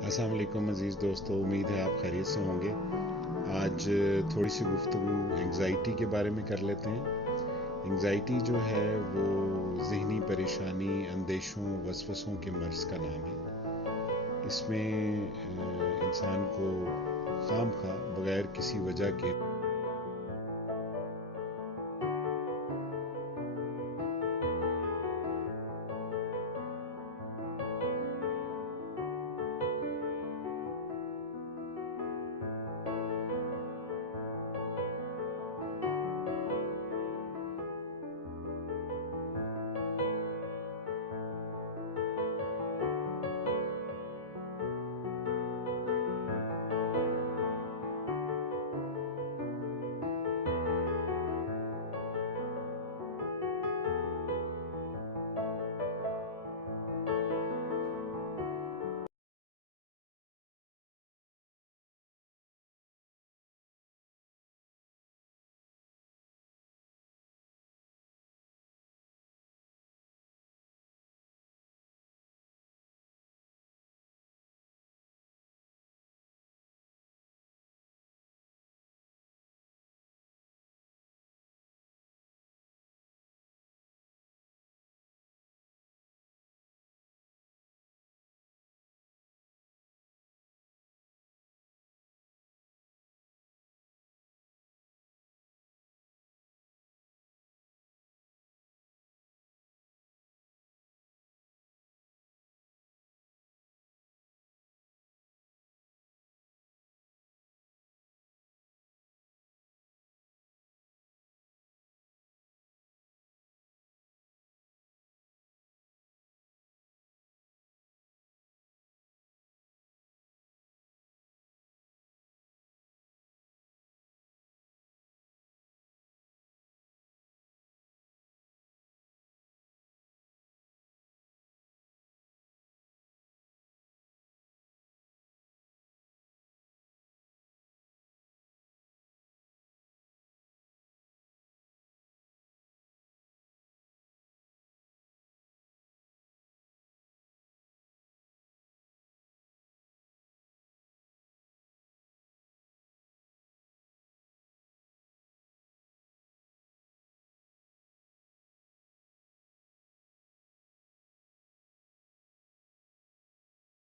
अस्सलाम वालेकुम अज़ीज़ दोस्तों, उम्मीद है आप खैरियत से होंगे। आज थोड़ी सी गुफ्तगू एंग्ज़ाइटी के बारे में कर लेते हैं। एंग्ज़ाइटी जो है वो ज़हनी परेशानी, अंदेशों, वसवसों के मर्ज़ का नाम है। इसमें इंसान को खामखा बग़ैर किसी वजह के